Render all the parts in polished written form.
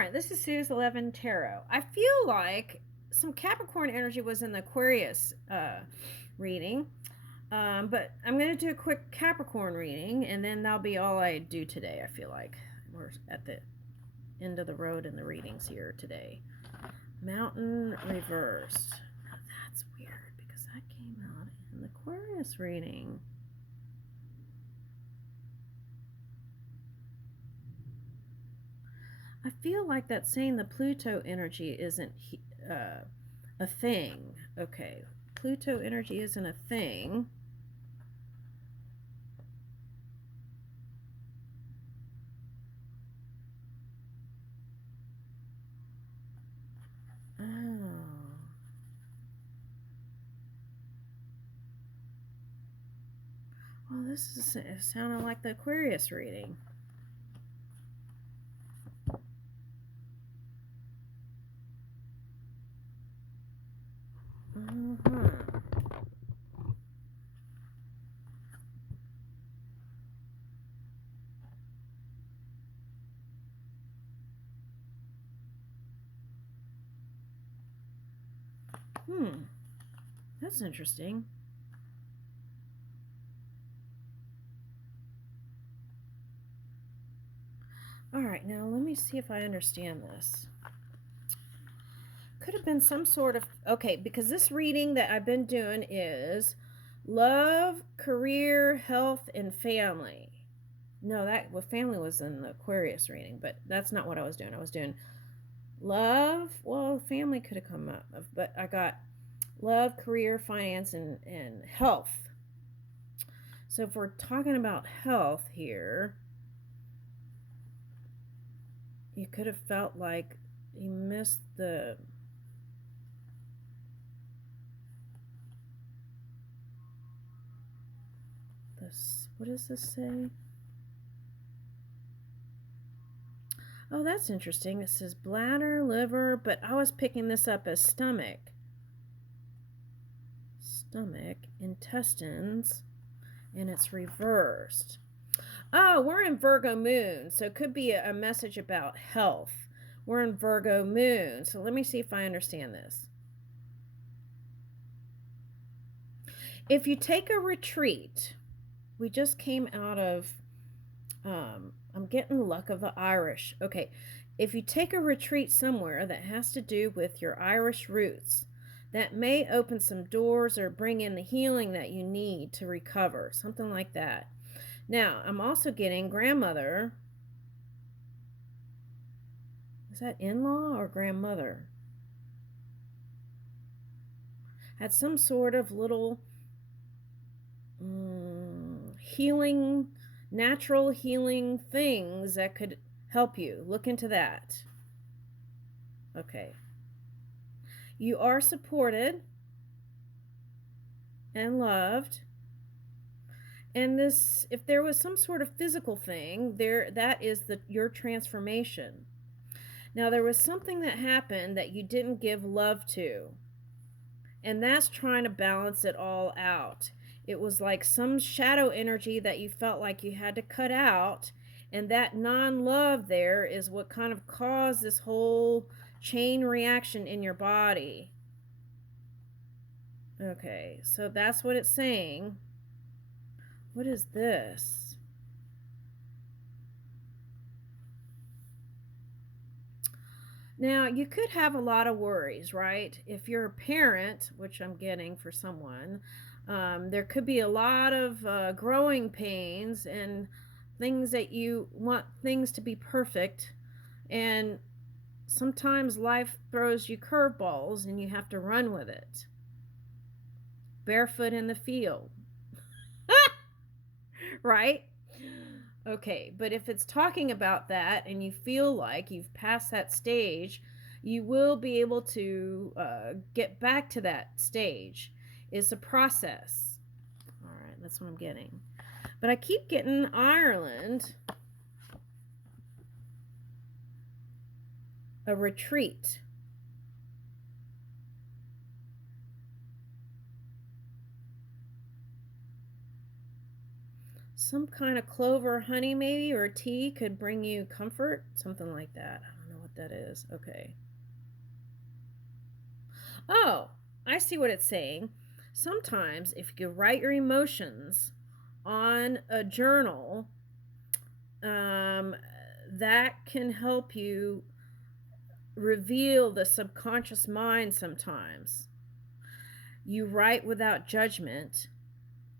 right, this is Sue's 11 Tarot. I feel like some Capricorn energy was in the Aquarius reading, but I'm going to do a quick Capricorn reading, and then that'll be all I do today, I feel like. We're at the end of the road in the readings here today. Mountain reversed. Now that's weird, because that came out in the Aquarius reading. I feel like that's saying the Pluto energy isn't a thing. Okay, Pluto energy isn't a thing. Oh. Well, this is sounding like the Aquarius reading. That's interesting. All right, now let me see if I understand this. Could have been some sort of, okay, because this reading that I've been doing is love, career, health, and family. No, family was in the Aquarius reading, but that's not what I was doing. I was doing love. Well, family could have come up, but I got love, career, finance, and health. So if we're talking about health here, you could have felt like you missed the what does this say? Oh, that's interesting. It says bladder, liver, but I was picking this up as stomach. Stomach, intestines, and it's reversed. Oh, we're in Virgo moon, so it could be a message about health. We're in Virgo moon, so let me see if I understand this. If you take a retreat, we just came out of, I'm getting luck of the Irish. Okay, if you take a retreat somewhere that has to do with your Irish roots, that may open some doors or bring in the healing that you need to recover, something like that. Now, I'm also getting grandmother. Is that in-law or grandmother? Had some sort of little healing, natural healing things that could help you. Look into that. Okay. You are supported and loved. And this, if there was some sort of physical thing, that is your transformation. Now, there was something that happened that you didn't give love to. And that's trying to balance it all out. It was like some shadow energy that you felt like you had to cut out. And that non-love there is what kind of caused this whole chain reaction in your body. Okay, so that's what it's saying. What is this? Now, you could have a lot of worries, right? If you're a parent, which I'm getting for someone, there could be a lot of growing pains and things that you want things to be perfect. And sometimes life throws you curveballs and you have to run with it. Barefoot in the field. Right? Okay, but if it's talking about that and you feel like you've passed that stage, you will be able to get back to that stage. It's a process. All right, that's what I'm getting. But I keep getting Ireland, a retreat. Some kind of clover honey maybe, or tea could bring you comfort, something like that. I don't know what that is. Okay. Oh, I see what it's saying. Sometimes if you write your emotions on a journal, um, that can help you reveal the subconscious mind sometimes. You write without judgment,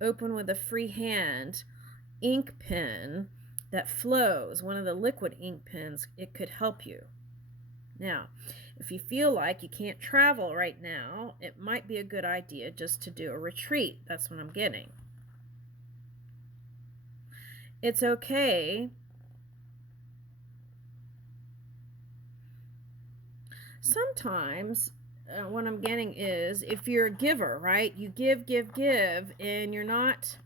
open with a free hand, ink pen that flows, one of the liquid ink pens, it could help you. Now, if you feel like you can't travel right now, it might be a good idea just to do a retreat. That's what I'm getting. It's okay. Sometimes what I'm getting is if you're a giver, right? You give, and you're not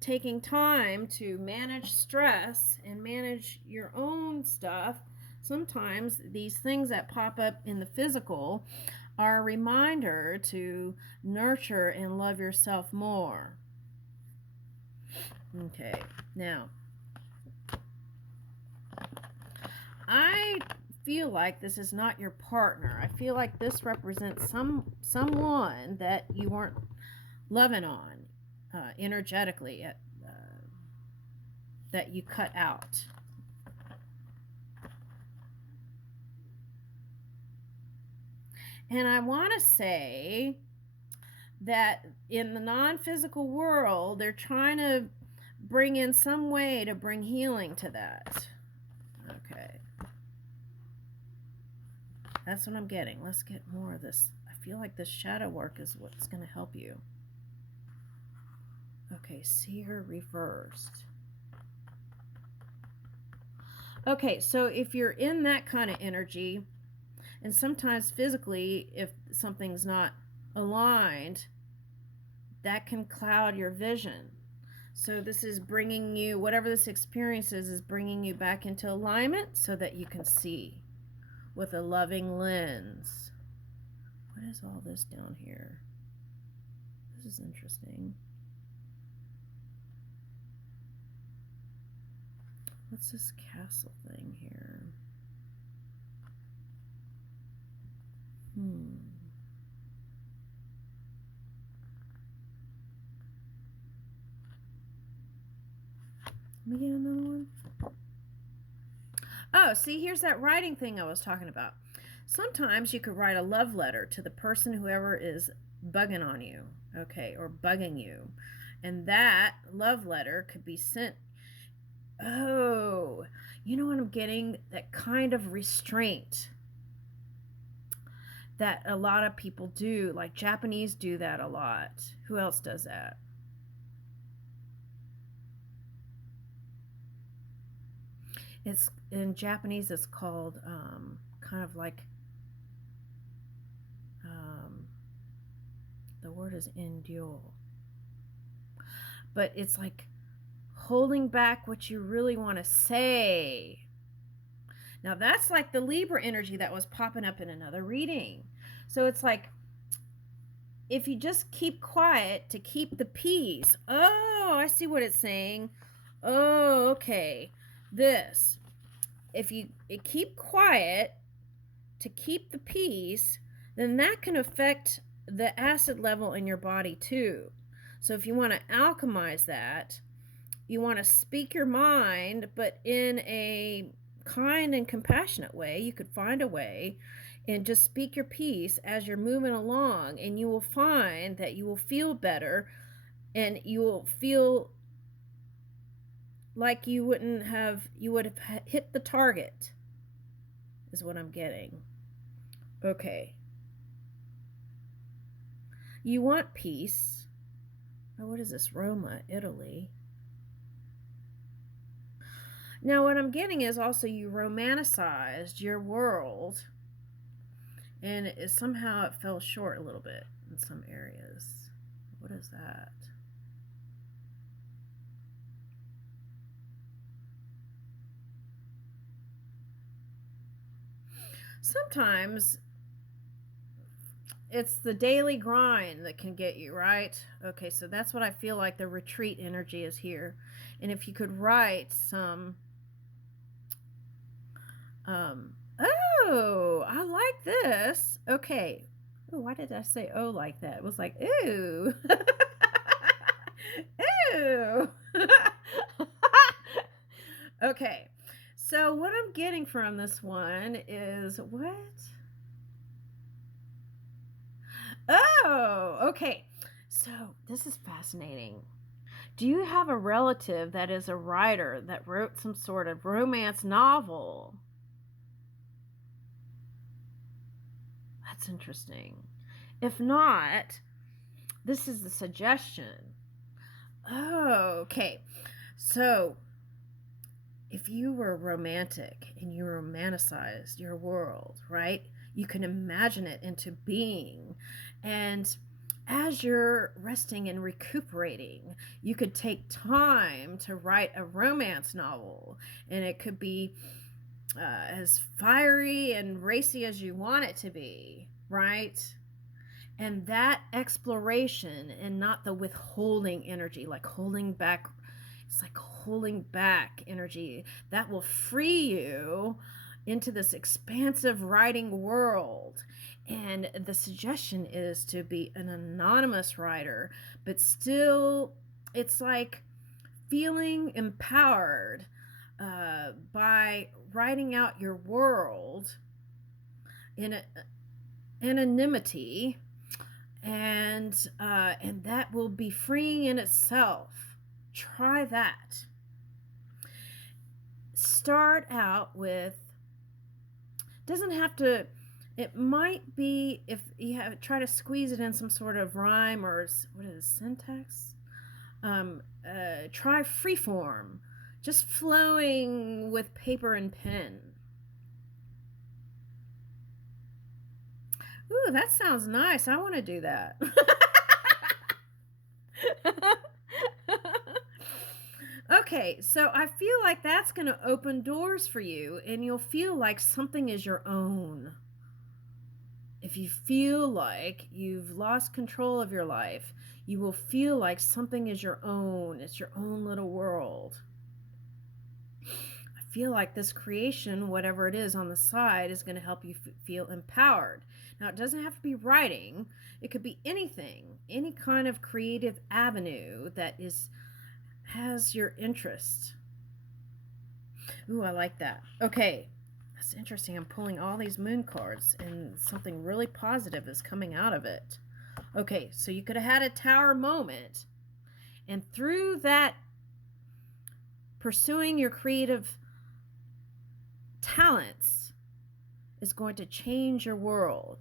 taking time to manage stress and manage your own stuff. Sometimes these things that pop up in the physical are a reminder to nurture and love yourself more. Okay, now I feel like this is not your partner. I feel like this represents someone that you weren't loving on energetically, that you cut out. And I want to say that in the non-physical world, they're trying to bring in some way to bring healing to that. Okay. That's what I'm getting. Let's get more of this. I feel like this shadow work is what's going to help you. Okay, seer reversed. Okay, so if you're in that kind of energy, and sometimes physically, if something's not aligned, that can cloud your vision. So this is bringing you, whatever this experience is bringing you back into alignment so that you can see with a loving lens. What is all this down here? This is interesting. What's this castle thing here? Let me get another one. Oh, see, here's that writing thing I was talking about. Sometimes you could write a love letter to the person, whoever is bugging on you, okay, or bugging you. And that love letter could be sent. Oh, you know what I'm getting? That kind of restraint that a lot of people do. Like Japanese do that a lot. Who else does that? It's in Japanese, it's called kind of like the word is endure, but it's like holding back what you really want to say. Now that's like the Libra energy that was popping up in another reading. So it's like if you just keep quiet to keep the peace. Oh, I see what it's saying. Oh, okay. This, if you keep quiet to keep the peace, then that can affect the acid level in your body too. So if you want to alchemize that, you want to speak your mind, but in a kind and compassionate way. You could find a way and just speak your piece as you're moving along, and you will find that you will feel better, and you will feel like you would have hit the target, is what I'm getting. Okay. You want peace. Oh, what is this? Roma, Italy. Now, what I'm getting is also you romanticized your world, and somehow it fell short a little bit in some areas. What is that? Sometimes it's the daily grind that can get you, right? Okay, so that's what I feel like the retreat energy is here. And if you could write some Oh, I like this. Okay. Oh, why did I say oh like that? It was like, ooh. Ew. Okay. So what I'm getting from this one is what? Oh, okay. So this is fascinating. Do you have a relative that is a writer that wrote some sort of romance novel? That's interesting. If not, this is the suggestion. Oh, okay. So, if you were romantic and you romanticized your world, right? You can imagine it into being. And as you're resting and recuperating, you could take time to write a romance novel. And it could be as fiery and racy as you want it to be, right? And that exploration and not the withholding energy, like holding back, it's like holding back energy that will free you into this expansive writing world. And the suggestion is to be an anonymous writer, but still, it's like feeling empowered by writing out your world in anonymity, and that will be freeing in itself. Try that. Start out with, doesn't have to, it might be, if you have, try to squeeze it in some sort of rhyme or what is syntax. Try freeform, just flowing with paper and pen. Ooh, that sounds nice. I want to do that. Okay, so I feel like that's going to open doors for you, and you'll feel like something is your own. If you feel like you've lost control of your life, you will feel like something is your own. It's your own little world. I feel like this creation, whatever it is on the side, is going to help you feel empowered. Now, it doesn't have to be writing. It could be anything, any kind of creative avenue that has your interest. Ooh, I like that. Okay, that's interesting. I'm pulling all these moon cards, and something really positive is coming out of it. Okay, so you could have had a tower moment, and through that, pursuing your creative talents is going to change your world.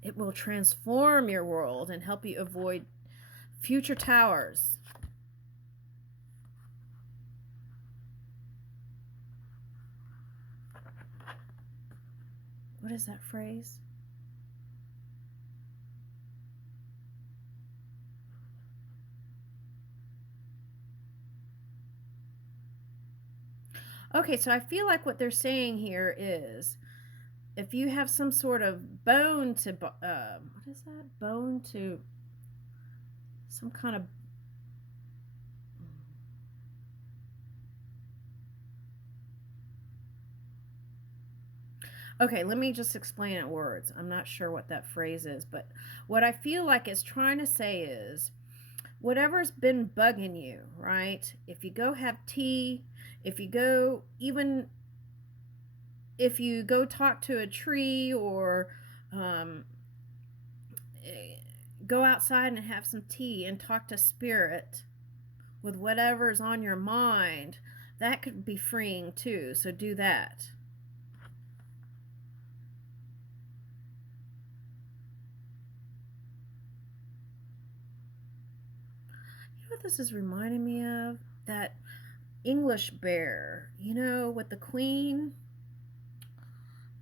It will transform your world and help you avoid future towers. What is that phrase? Okay, so I feel like what they're saying here is, if you have some sort of bone to, what is that? Bone to, some kind of, okay, let me just explain it in words. I'm not sure what that phrase is, but what I feel like it's trying to say is, whatever's been bugging you, right? If you go have tea, if you go, even if you go talk to a tree, or go outside and have some tea and talk to spirit with whatever's on your mind, that could be freeing too. So do that. You know what this is reminding me of? That English bear, with the queen.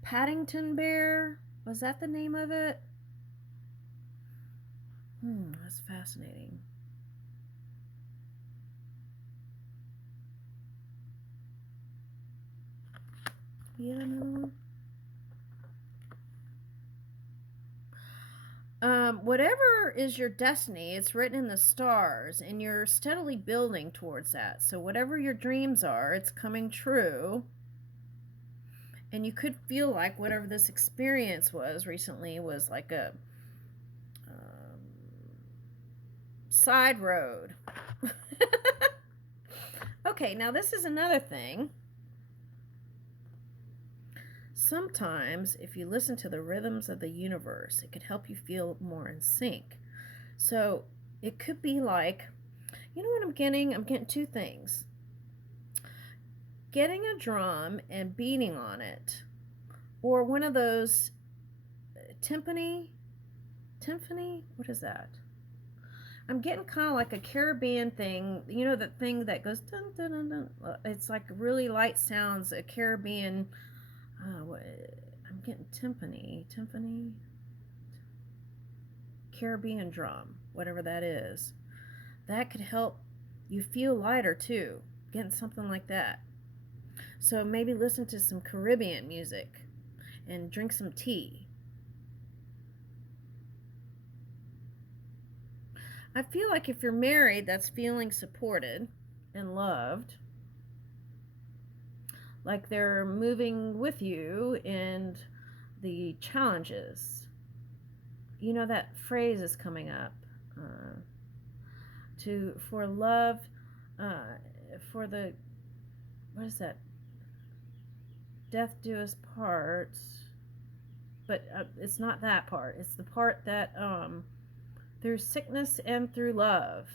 Paddington Bear? Was that the name of it? That's fascinating. You know? whatever is your destiny, it's written in the stars, and you're steadily building towards that. So whatever your dreams are, it's coming true. And you could feel like whatever this experience was recently was like a side road. Okay, now this is another thing. Sometimes, if you listen to the rhythms of the universe, it could help you feel more in sync. So it could be like, you know what I'm getting? I'm getting two things. Getting a drum and beating on it, or one of those timpani, what is that? I'm getting kind of like a Caribbean thing, you know, that thing that goes dun dun dun dun. It's like really light sounds, a Caribbean. I'm getting timpani, Caribbean drum, whatever that is. That could help you feel lighter too, getting something like that. So maybe listen to some Caribbean music and drink some tea. I feel like if you're married, that's feeling supported and loved. Like they're moving with you in the challenges. You know, that phrase is coming up. For love, for the, what is that? Death do us part. But it's not that part. It's the part that through sickness and through love.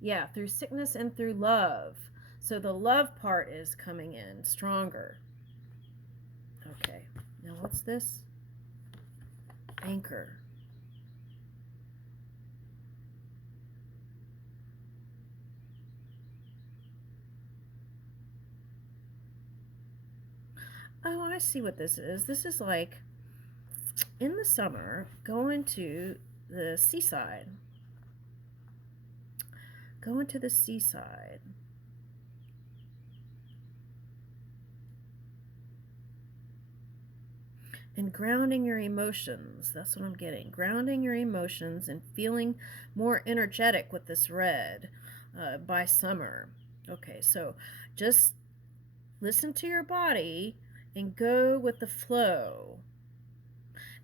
Yeah, through sickness and through love. So the love part is coming in stronger. Okay, now what's this? Anchor. Oh, I see what this is. This is like in the summer going to the seaside. Going to the seaside. And grounding your emotions. That's what I'm getting. Grounding your emotions and feeling more energetic with this red by summer. Okay, so just listen to your body and go with the flow.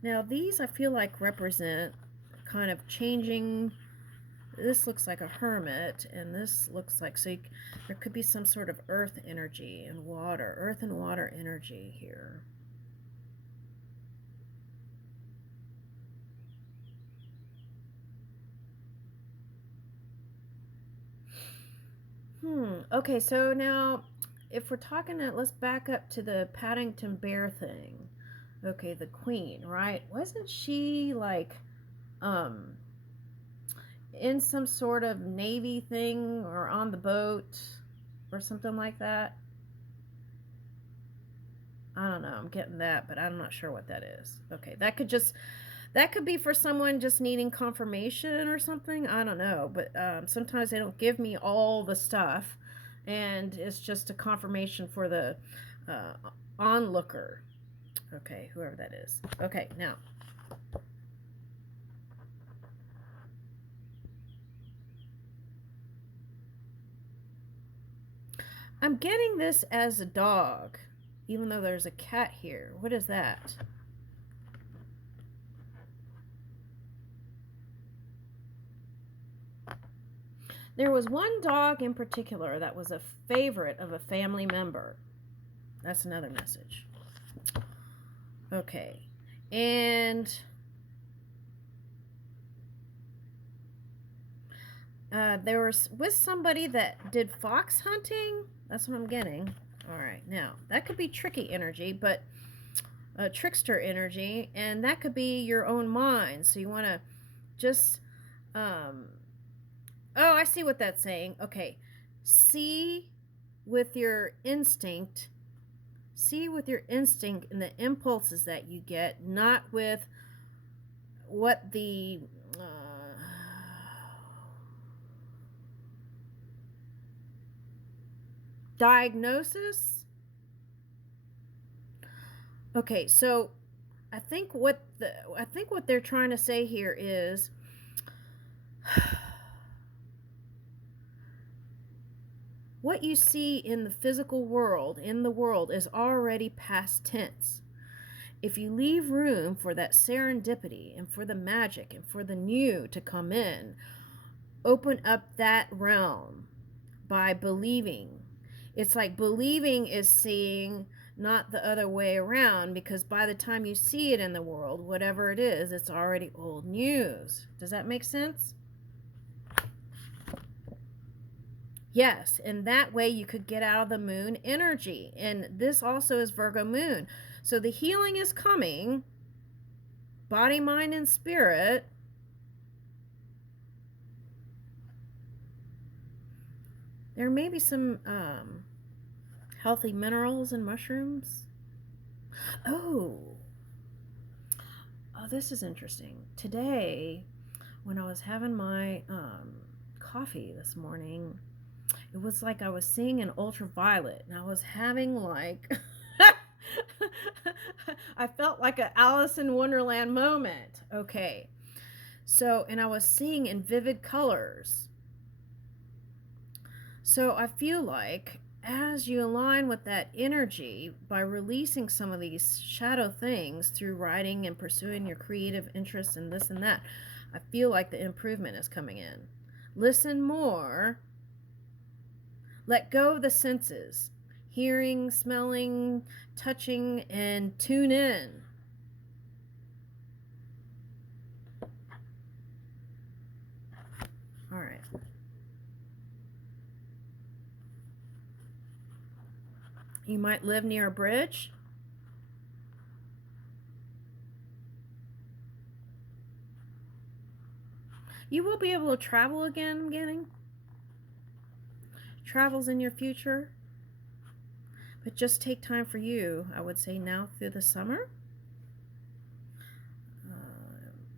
Now, these I feel like represent kind of changing. This looks like a hermit, and this looks like, so there could be some sort of earth energy and water, earth and water energy here. Okay, so now if we're talking, let's back up to the Paddington Bear thing. Okay, the queen, right? Wasn't she like in some sort of navy thing or on the boat or something like that? I don't know. I'm getting that, but I'm not sure what that is. Okay, that could be for someone just needing confirmation or something. I don't know, but sometimes they don't give me all the stuff, and it's just a confirmation for the onlooker. Okay, whoever that is. Okay, now. I'm getting this as a dog, even though there's a cat here. What is that? There was one dog in particular that was a favorite of a family member. That's another message. Okay. And there was with somebody that did fox hunting. That's what I'm getting. All right. Now, that could be tricky energy, but trickster energy, and that could be your own mind. So you want to just oh, I see what that's saying. Okay. See with your instinct and the impulses that you get, not with what the diagnosis. Okay, so I think what they're trying to say here is what you see in the physical world, in the world, is already past tense. If you leave room for that serendipity and for the magic and for the new to come in, open up that realm by believing. It's like believing is seeing, not the other way around, because by the time you see it in the world, whatever it is, it's already old news. Does that make sense? Yes, and that way you could get out of the moon energy. And this also is Virgo moon. So the healing is coming, body, mind, and spirit. There may be some healthy minerals and mushrooms. Oh, this is interesting. Today, when I was having my coffee this morning, it was like I was seeing an ultraviolet, and I was having like I felt like an Alice in Wonderland moment. Okay. So, and I was seeing in vivid colors. So I feel like as you align with that energy by releasing some of these shadow things through writing and pursuing your creative interests and this and that, I feel like the improvement is coming in. Listen more. Let go of the senses. Hearing, smelling, touching, and tune in. All right. You might live near a bridge. You will be able to travel again, I'm getting. Travel's in your future. But just take time for you, I would say, now through the summer.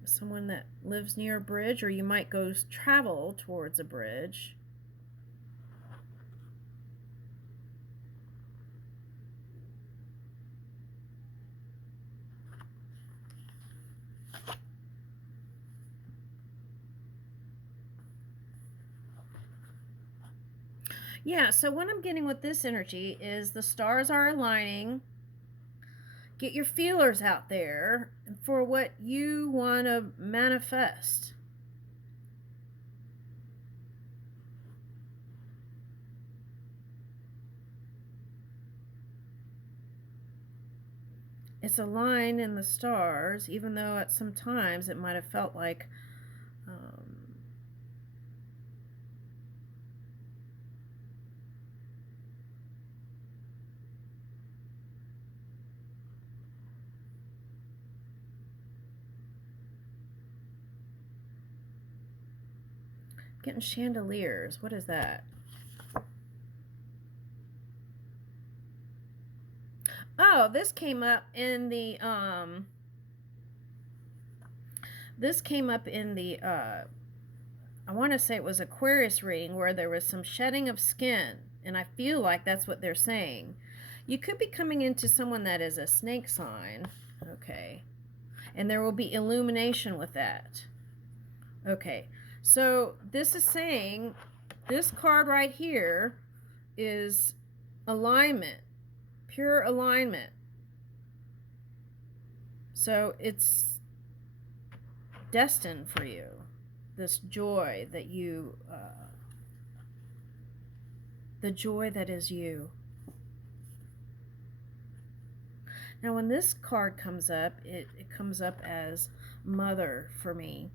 Someone that lives near a bridge, or you might go travel towards a bridge. Yeah, so what I'm getting with this energy is the stars are aligning. Get your feelers out there for what you want to manifest. It's aligned in the stars, even though at some times it might have felt like getting chandeliers. What is that? Oh, this came up in the I want to say it was Aquarius reading, where there was some shedding of skin, and I feel like that's what they're saying. You could be coming into someone that is a snake sign. Okay. And there will be illumination with that. Okay. So this is saying, this card right here is alignment, pure alignment. So it's destined for you, this joy that you, the joy that is you. Now, when this card comes up, it comes up as mother for me.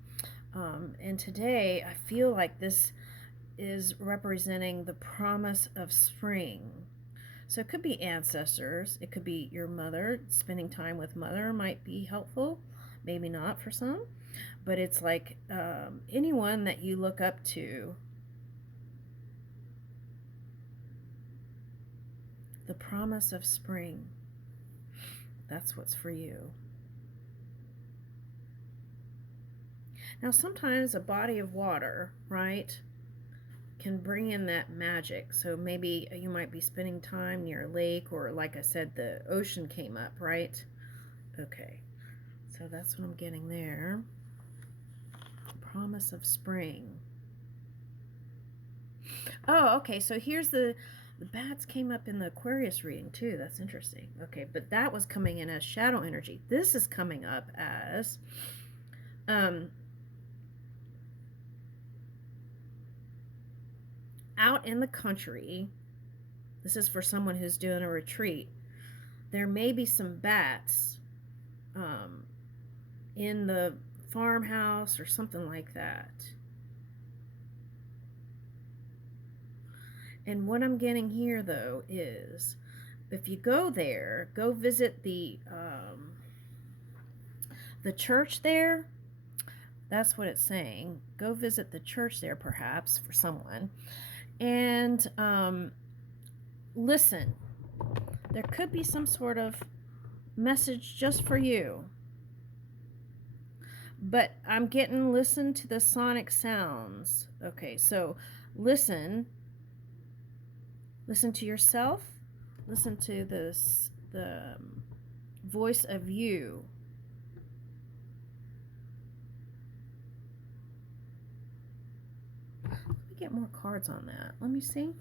And today, I feel like this is representing the promise of spring. So it could be ancestors. It could be your mother. Spending time with mother might be helpful. Maybe not for some. But it's like anyone that you look up to. The promise of spring. That's what's for you. Now, sometimes a body of water, right, can bring in that magic. So maybe you might be spending time near a lake, or like I said, the ocean came up, right? Okay. so that's what I'm getting there. Promise of spring. Oh, okay, so here's the bats came up in the Aquarius reading too. That's interesting. Okay, but that was coming in as shadow energy. This is coming up as out in the country. This is for someone who's doing a retreat. There may be some bats in the farmhouse or something like that. And what I'm getting here, though, is if you go there, go visit the church there. That's what it's saying. Go visit the church there, perhaps, for someone. And listen. There could be some sort of message just for you. But I'm getting listen to the sonic sounds. Okay, so listen. Listen to yourself. Listen to the voice of you. Let me get more cards on that. Let me see.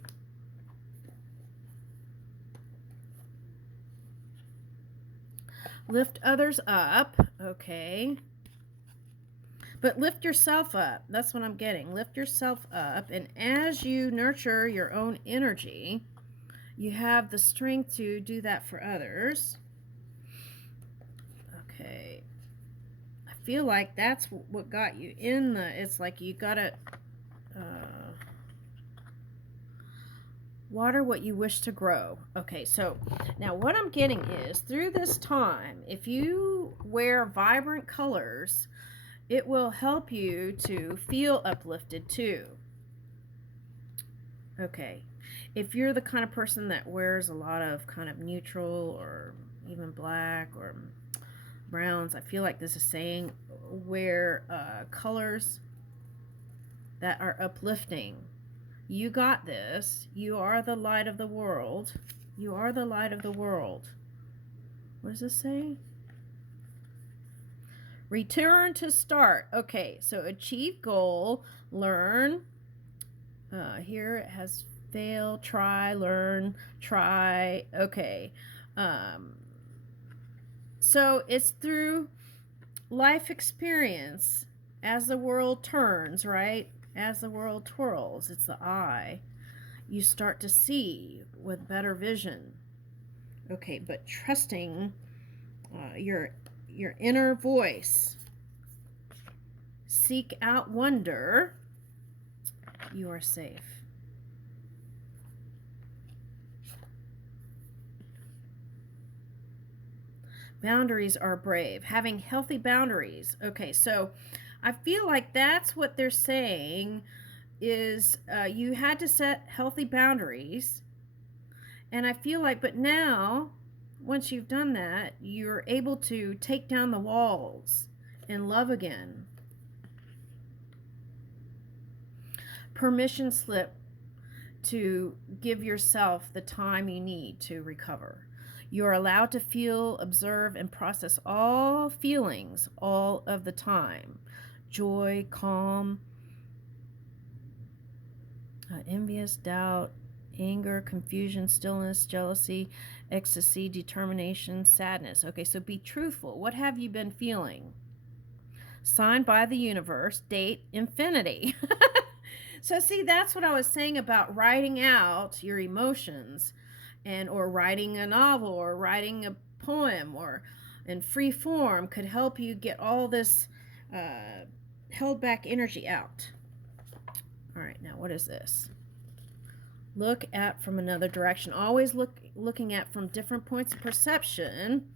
Lift others up. Okay. But lift yourself up. That's what I'm getting. Lift yourself up. And as you nurture your own energy, you have the strength to do that for others. Okay. I feel like that's what got you in the... It's like you got to... water what you wish to grow. Okay, so now what I'm getting is through this time, if you wear vibrant colors, it will help you to feel uplifted too. Okay, if you're the kind of person that wears a lot of kind of neutral or even black or browns, I feel like this is saying wear colors that are uplifting. You got this. You are the light of the world. You are the light of the world. What does this say? Return to start. Okay, so achieve goal, learn. Here it has fail, try, learn, try. Okay. So it's through life experience as the world turns, right? As the world twirls, it's the eye. You start to see with better vision. Okay, but trusting your inner voice. Seek out wonder. You are safe. Boundaries are brave. Having healthy boundaries. Okay, so I feel like that's what they're saying is you had to set healthy boundaries. And I feel like, but now, once you've done that, you're able to take down the walls and love again. Permission slip to give yourself the time you need to recover. You're allowed to feel, observe, and process all feelings all of the time. Joy, calm, envious, doubt, anger, confusion, stillness, jealousy, ecstasy, determination, sadness. Okay, so be truthful. What have you been feeling? Signed by the universe, date, infinity. So see, that's what I was saying about writing out your emotions or writing a novel or writing a poem or in free form could help you get all this held back energy out. All right, now what is this? Look at from another direction. Always looking at from different points of perception.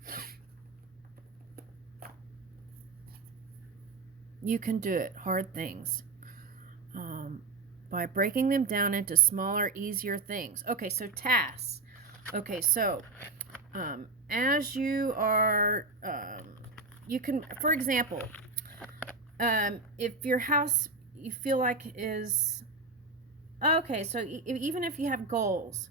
You can do it. Hard things. By breaking them down into smaller, easier things. Okay, so tasks. Okay, so as you are, you can, for example, if your house you feel like is, okay, so even if you have goals,